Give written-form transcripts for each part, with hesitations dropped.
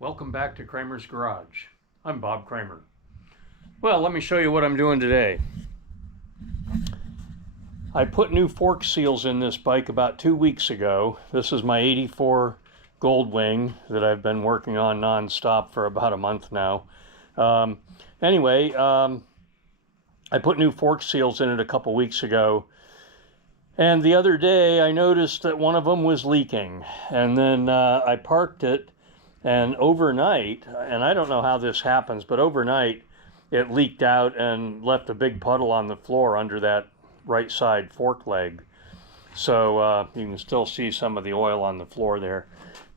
Welcome back to Kramer's Garage. I'm Bob Kramer. Well, let me show you what I'm doing today. I put new fork seals in this bike about 2 weeks ago. This is my 84 Goldwing that I've been working on non-stop for about a month now. Anyway, I put new fork seals in it a couple weeks ago. And the other day I noticed that one of them was leaking. And then I parked it, and overnight, and I don't know how this happens, but overnight it leaked out and left a big puddle on the floor under that right side fork leg. So you can still see some of the oil on the floor there.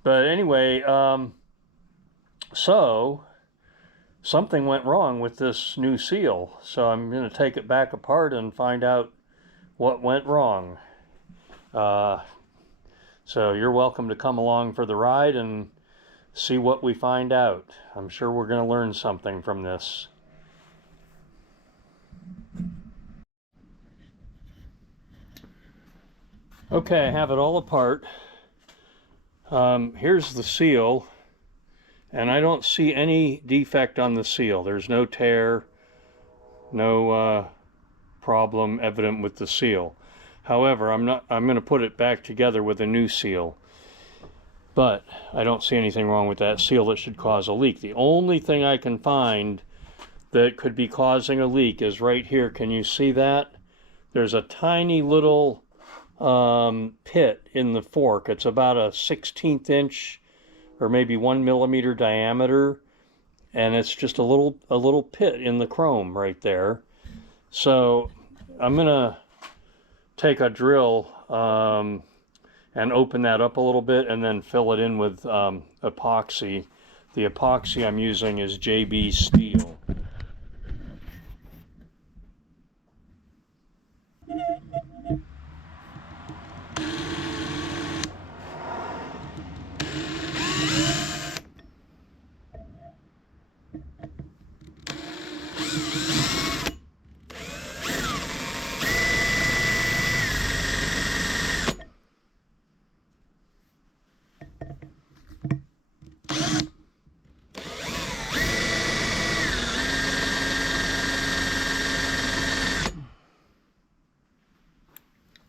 But anyway, so something went wrong with this new seal. So I'm going to take it back apart and find out what went wrong. So you're welcome to come along for the ride and see what we find out. I'm sure we're going to learn something from this. Okay, I have it all apart. Here's the seal, and I don't see any defect on the seal. There's no tear, no problem evident with the seal. However, I'm going to put it back together with a new seal. But I don't see anything wrong with that seal that should cause a leak. The only thing I can find that could be causing a leak is right here. Can you see that? There's a tiny little pit in the fork. It's about a 1/16 inch or maybe 1 millimeter diameter, and it's just a little pit in the chrome right there. So I'm gonna take a drill and open that up a little bit and then fill it in with epoxy. The epoxy I'm using is JB Steel.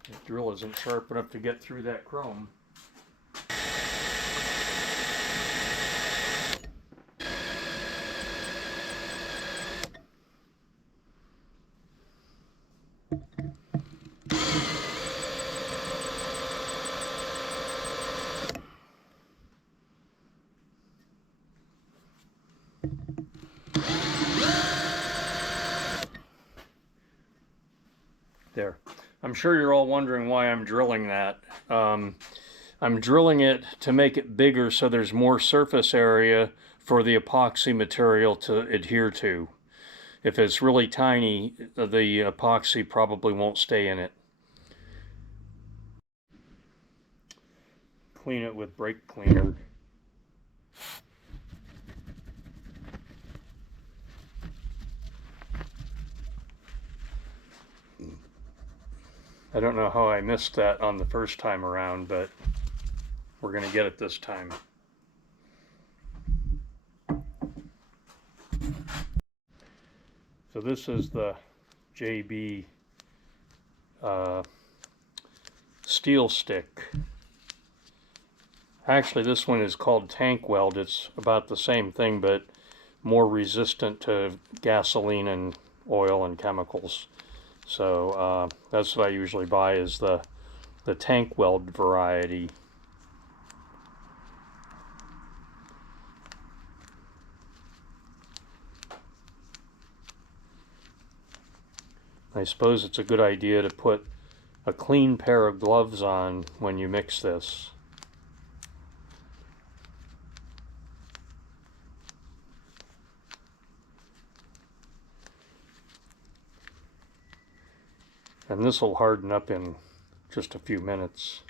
The drill isn't sharp enough to get through that chrome. There. I'm sure you're all wondering why I'm drilling that. I'm drilling it to make it bigger so there's more surface area for the epoxy material to adhere to. If it's really tiny, the epoxy probably won't stay in it. Clean it with brake cleaner. I don't know how I missed that on the first time around, but we're going to get it this time. So this is the JB steel stick. Actually, this one is called tank weld. It's about the same thing, but more resistant to gasoline and oil and chemicals. So that's what I usually buy, is the tank weld variety. I suppose it's a good idea to put a clean pair of gloves on when you mix this. And this will harden up in just a few minutes.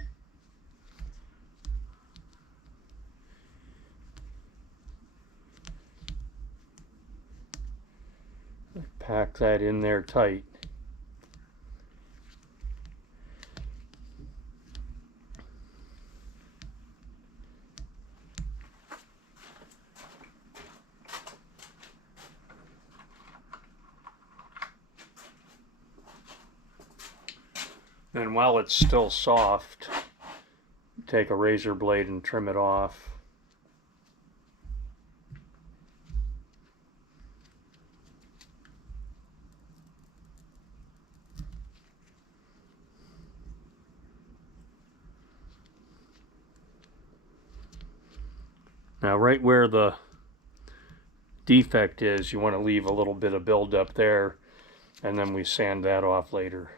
Pack that in there tight. And while it's still soft, take a razor blade and trim it off. Now right where the defect is, you want to leave a little bit of buildup there, and then we sand that off later.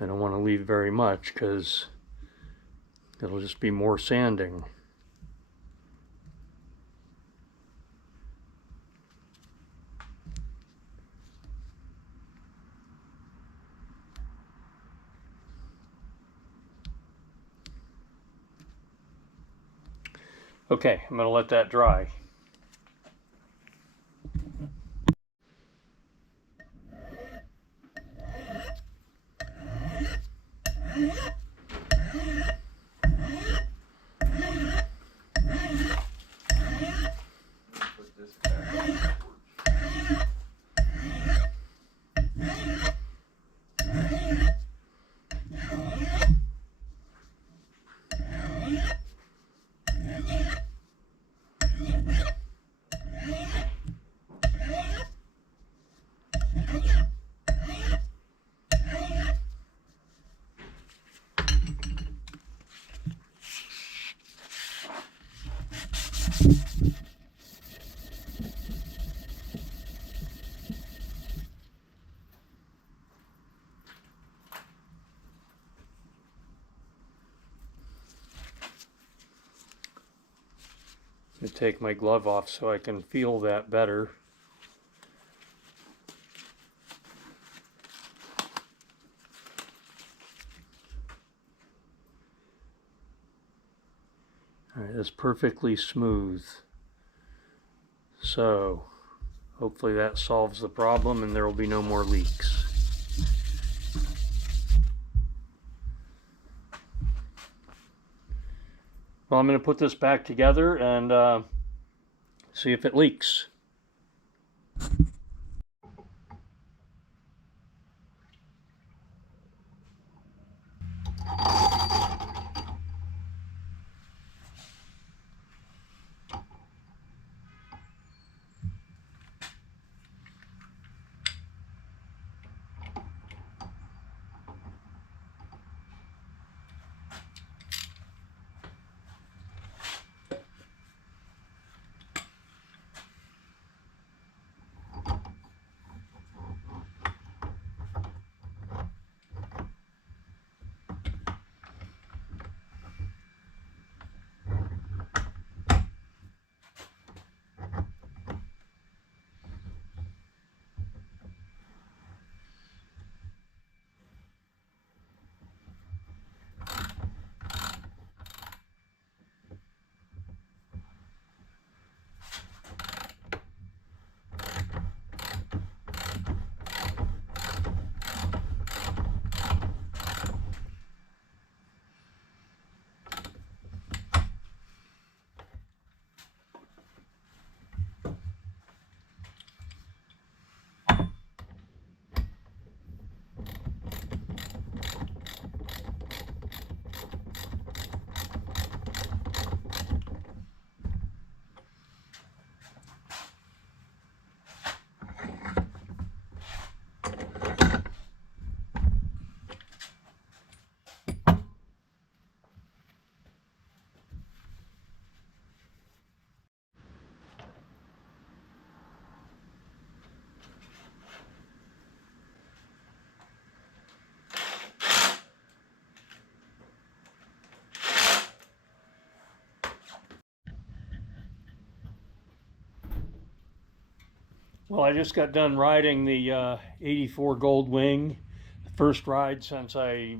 I don't want to leave very much because it'll just be more sanding. Okay, I'm going to let that dry. I'm going to take my glove off so I can feel that better. All right, it's perfectly smooth. So hopefully that solves the problem and there will be no more leaks. Well, I'm going to put this back together and see if it leaks. Well, I just got done riding the 84 Goldwing, the first ride since I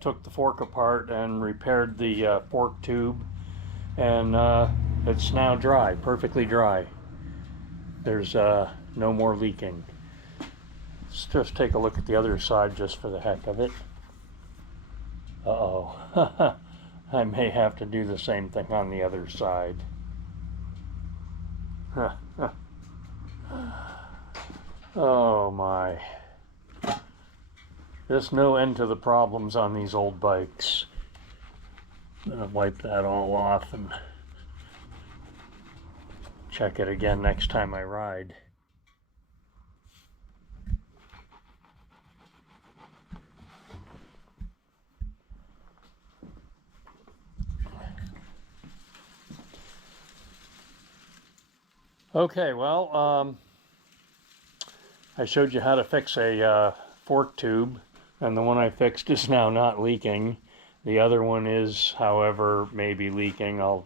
took the fork apart and repaired the fork tube, and it's now dry, perfectly dry. There's no more leaking. Let's just take a look at the other side just for the heck of it. Uh-oh. I may have to do the same thing on the other side. Oh my. There's no end to the problems on these old bikes. I'm gonna wipe that all off and check it again next time I ride. Okay, well, I showed you how to fix a fork tube, and the one I fixed is now not leaking. The other one is, however, maybe leaking. I'll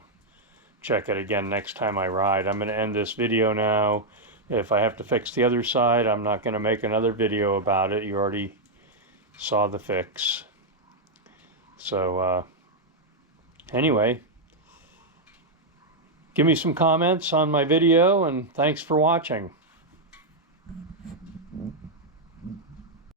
check it again next time I ride. I'm going to end this video now. If I have to fix the other side, I'm not going to make another video about it. You already saw the fix. So, anyway, give me some comments on my video, and thanks for watching.